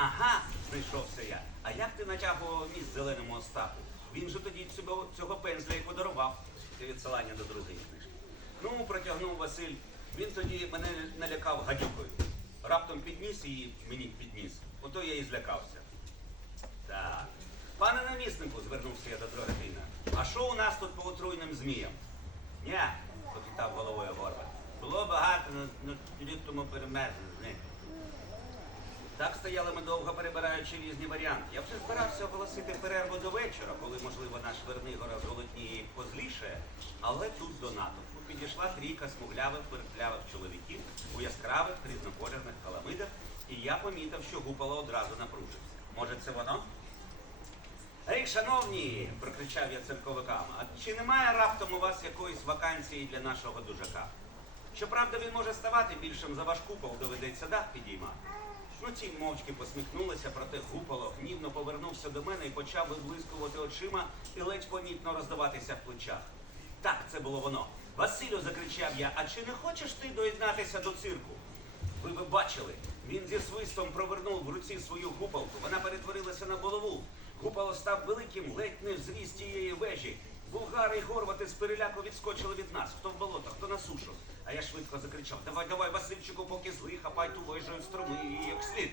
Ага, знайшовся я. А як ти натягував міст зеленому Остапу? Він же тоді цього, цього пензля і подарував. Ти відсилання до другої книжки. Ну, протягнув Василь. Він тоді мене налякав гадюкою. Раптом підніс її мені підніс. Ото я і злякався. Так. Пане наміснику, звернувся я до Дрогатина. А що у нас тут по отруйним зміям? Ня, покитав головою горба. Було багато, на літому перемерзли зник. Так стояли ми довго перебираючи різні варіанти. Я вже збирався оголосити перерву до вечора, коли, можливо, наш Вернигора зголодніє і позлішає, але тут до натовпу підійшла трійка смуглявих, переплявих чоловіків у яскравих різнокольорних каламидах, і я помітив, що гупало одразу напружився. Може, це воно? Ей, шановні, прокричав я церковикам, а чи немає раптом у вас якоїсь вакансії для нашого дужака? Щоправда, він може ставати більшим за ваш купол, доведеться дах підіймати. Ті мовчки посміхнулися, проте гупало гнівно повернувся до мене і почав виблискувати очима і ледь помітно роздаватися в плечах. Так, це було воно. Василю, закричав я, а чи не хочеш ти доєднатися до цирку? Ви би бачили, він зі свистом провернув в руці свою гупалку. Вона перетворилася на голову. Гупало став великим, ледь не в зріст тієї вежі. Булгари й горвати з переляку відскочили від нас. Хто в болото, хто на сушу. А я швидко закричав: Давай, давай, Васильчику, поки злий, хапай ту вежу і як слід.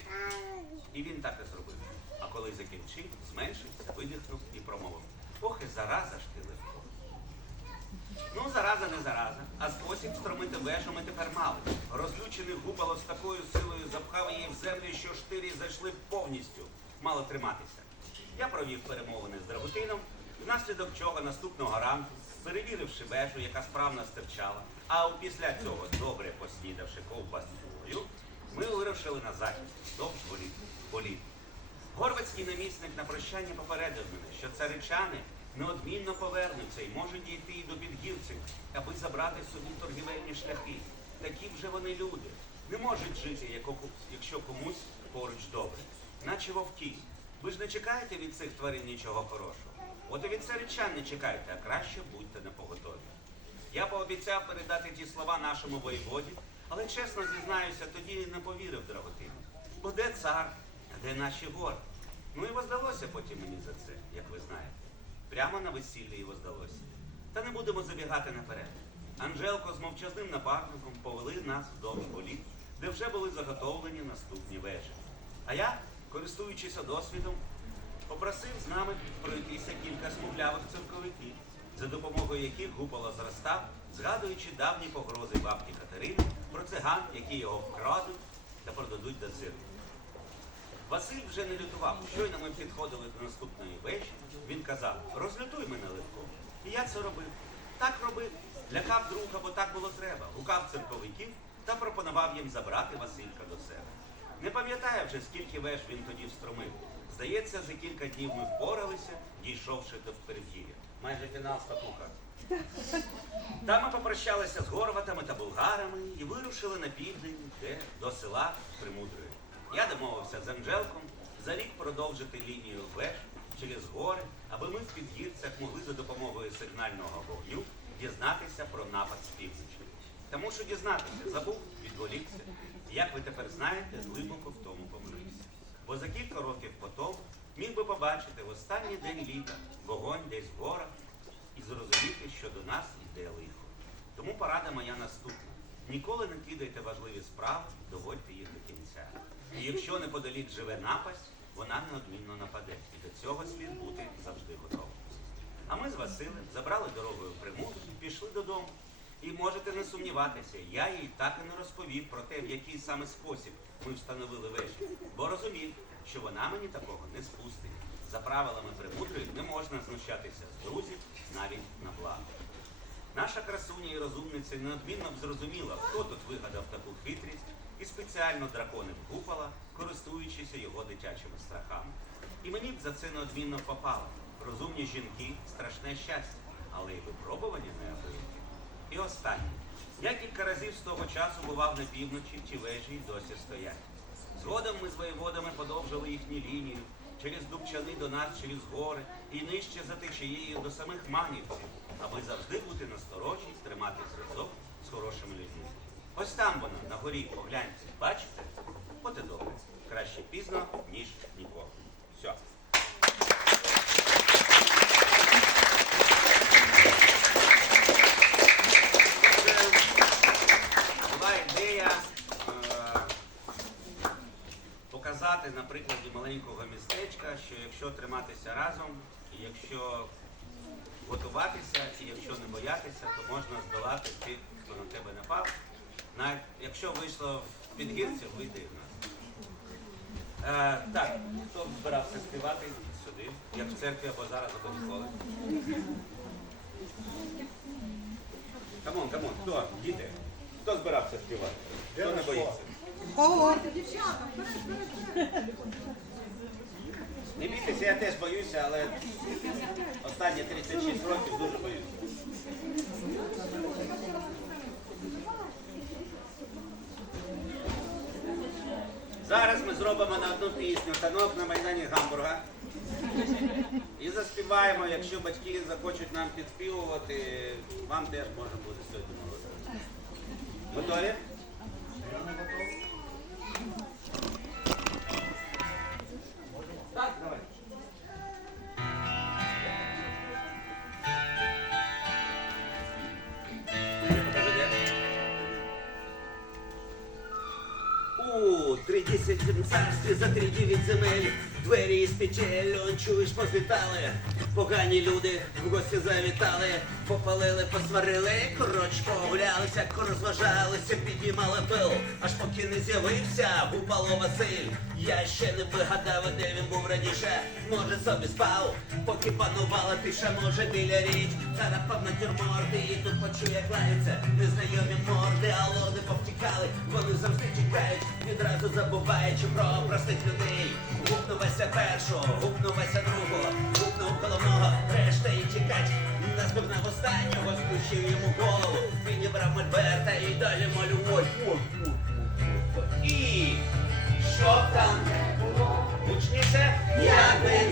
І він так і зробив. А коли закінчив, зменшився, видихнув і промовив. Ох, і зараза ж ти легко. Ну, зараза не зараза, а спосіб стромити вежу ми тепер мали. Розлючений гупало з такою силою запхав її в землю, що штирі зайшли повністю. Мало триматися. Я провів перемовини з Драгутином, внаслідок чого наступного ранку, перевіривши вежу, яка справно стирчала, а після цього, добре поснідавши ковбасою, ми вирушили на захід, вздовж боліт. боліт. Горвацький намісник на прощання попередив мене, що царичани неодмінно повернуться і можуть дійти і до підгірців, аби забрати собі торгівельні шляхи. Такі вже вони люди. Не можуть жити, якщо комусь поруч добре. Наче вовки. Ви ж не чекаєте від цих тварин нічого хорошого. От і від царичан не чекайте, а краще будьте на поготові. Я пообіцяв передати ті слова нашому воєводі, але чесно зізнаюся, тоді не повірив Драготину. Бо де цар, а де наші гори? Ну і воздалося потім мені за це, як ви знаєте. Прямо на весіллі і воздалося. Та не будемо забігати наперед. Анжелко з мовчазним напарником повели нас вздовж боліт, де вже були заготовлені наступні вежі. А я, користуючися досвідом, попросив з нами пройтися кілька смуглявих церковиків, за допомогою яких гупало зростав, згадуючи давні погрози бабки Катерини про циган, які його вкрадуть та продадуть до цирку. Василь вже не лютував. Щойно ми підходили до наступної вежі. Він казав, розлютуй мене легко. І я це робив. Так робив. Лякав друга, бо так було треба. Гукав церковиків та пропонував їм забрати Василька до себе. Не пам'ятаю вже, скільки веж він тоді встромив. Здається, за кілька днів ми впоралися, дійшовши до передгір'я. Майже фінал статука. Там ми попрощалися з горватами та булгарами і вирушили на південь, де до села Примудрої. Я домовився з Анжелком за рік продовжити лінію веж через гори, аби ми в підгірцях могли за допомогою сигнального вогню дізнатися про напад з півночі. Та мушу дізнатися, забув, відволікся. Як ви тепер знаєте, глибоко в тому помилився. Бо за кілька років потому міг би побачити в останній день літа вогонь десь в горах і зрозуміти, що до нас йде лихо. Тому порада моя наступна. Ніколи не кидайте важливі справи, доводьте їх до кінця. І якщо неподалік живе напасть, вона неодмінно нападе. І до цього слід бути завжди готовим. А ми з Василем забрали дорогою примудру і пішли додому. І можете не сумніватися, я їй так і не розповів про те, в який саме спосіб ми встановили вежі, бо розумів, що вона мені такого не спустить. За правилами примудрої не можна знущатися з друзів навіть на благо. Наша красуня і розумниця неодмінно б зрозуміла, хто тут вигадав таку хитрість і спеціально драконив купола, користуючися його дитячими страхами. І мені б за це неодмінно попало. Розумні жінки страшне щастя, але й випробування неабиякі. І останнє. Я кілька разів з того часу бував на півночі, ті вежі й досі стоять. Згодом ми з воєводами подовжили їхню лінію через Дубчани до нас через гори і нижче за течією до самих манівців, аби завжди бути насторожі тримати зв'язок з хорошими людьми. Ось там вона, на горі, погляньте, бачите? От і добре. Краще пізно, ніж показати що якщо триматися разом, і якщо готуватися, і якщо не боятися, то можна здолати тих, хто на тебе напав. Навіть якщо вийшло в підгірці, вийде в нас. Е, так, хто збирався співати сюди, як в церкві або зараз, або ніколи. Камон, камон, хто? Діти? Хто збирався співати? Хто не боїться? Не бійтеся, я теж боюся, але останні 36 років дуже боюся. Зараз ми зробимо на одну пісню танок на Майдані Гамбурга. І заспіваємо, якщо батьки захочуть нам підспівувати, вам теж можна буде сьогодні молодити. Готові? Три дев'ять земель Двері із печель, он чуєш, позлітали Погані люди в гості завітали Попалили, посварили, коротше погулялися Розважалися, підіймали пил Аж поки не з'явився Гупало Василь. Я ще не вигадав, де він був раніше. Може собі спав, поки панувала тиша, може біля річ. Зараз пав натюрморди і тут почує, як лаються Незнайомі морди, а лоди повтікали Вони завжди чекають, відразу забуваючи про простих людей першого, гукнув Вася другого Гукнув головного, решта і тікать. Нас догнав останнього, спущив йому голову Підібрав мольберта і далі малював. І що там було, гучніше, як би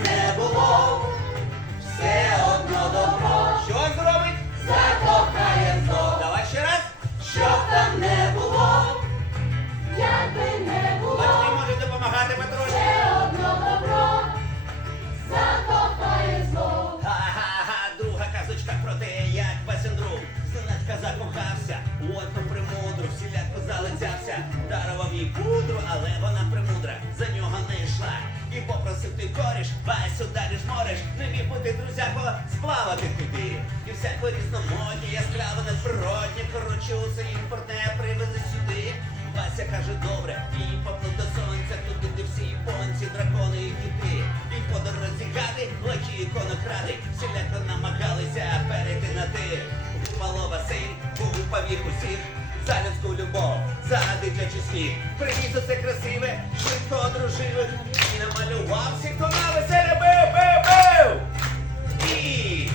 Васю далі ж не міг бути друзяко, сплавати туди. І всяко різномодні, яскраво надприродні, коротше, усе імпортне привези сюди. Вася каже, добре, і поплив до сонця, туди, де всі японці, дракони і кити. І по дорозі гади, лакі іконокради, всіляко намагалися перейти на ти. Гупало Василь, гупав їх усіх, за любов, за дитячий сміх. Привіз усе красиве, швидко одружили, і намалював всіх, хто на веселі бив, бив, бив. І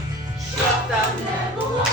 що там Не було,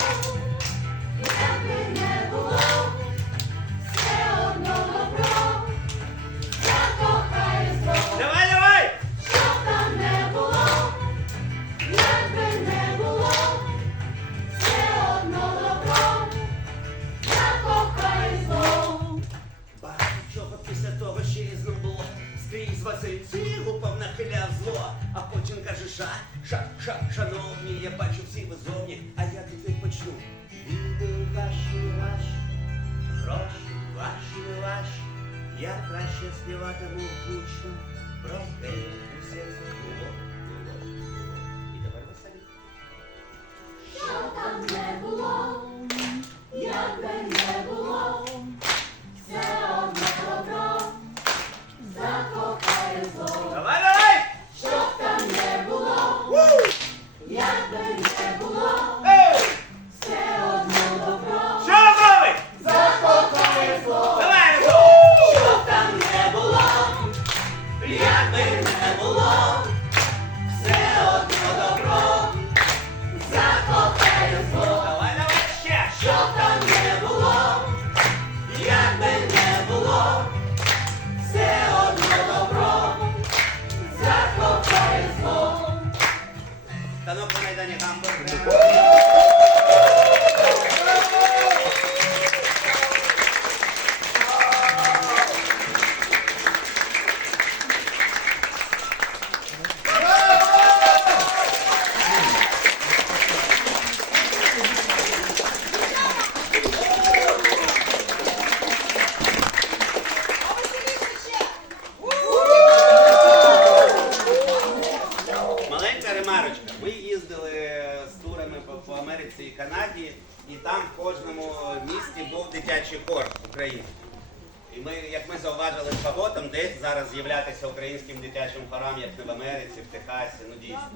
я краще співатиму гучно, проте усе це зараз з'являтися українським дитячим хорам, як не в Америці, в Техасі, ну дійсно.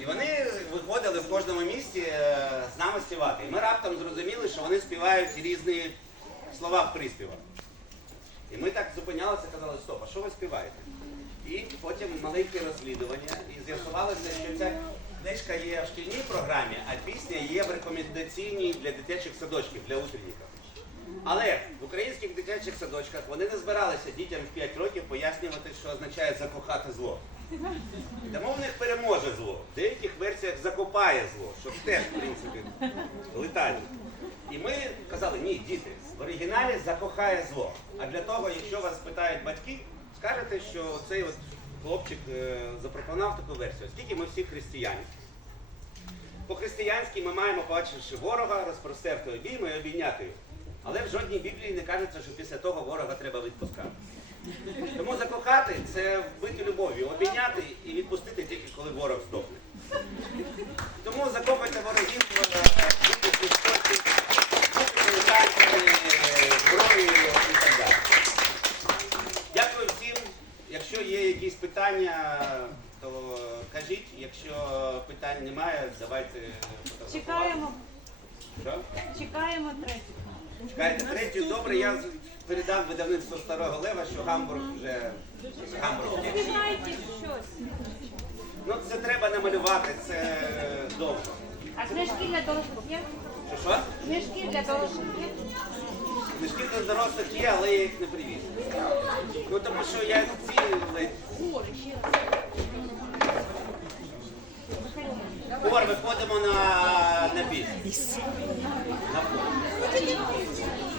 І вони виходили в кожному місті е, з нами співати. І ми раптом зрозуміли, що вони співають різні слова в приспівах. І ми так зупинялися казали, стоп, а що ви співаєте? І потім маленьке розслідування, і з'ясувалося, що ця книжка є в шкільній програмі, а пісня є в рекомендаційній для дитячих садочків, для утренників. Але в українських дитячих садочках вони не збиралися дітям в 5 років пояснювати, що означає закохати зло. Тому в них переможе зло. В деяких версіях закопає зло, що теж, в принципі, летально. І ми казали, ні, діти, в оригіналі закохає зло. А для того, якщо вас питають батьки, скажете, що цей от хлопчик е, запропонував таку версію, оскільки ми всі християни. По-християнськи ми маємо, побачивши ворога, розпростерти обійми і обійняти його. Але в жодній Біблії не кажеться, що після того ворога треба відпускати. Тому закохати це вбити любов'ю, обійняти і відпустити тільки коли ворог здохне. Тому закохайте ворогів, е, будьте христості, будьте зброєю і так далі. Дякую всім. Якщо є якісь питання, то кажіть. Якщо питань немає, давайте фотографувати. Чекаємо, Що? чекаємо третю. Чекайте третю. Добре, я передам видавництву Старого Лева, що Гамбург вже Гамбург. щось. Ну це треба намалювати, це довго. А книжки для дорослих є? Що що? Книжки для дорослих є? Книжки для дорослих є, але я їх не привіз. Ну тому що я ці хор виходимо на на біс. На хор.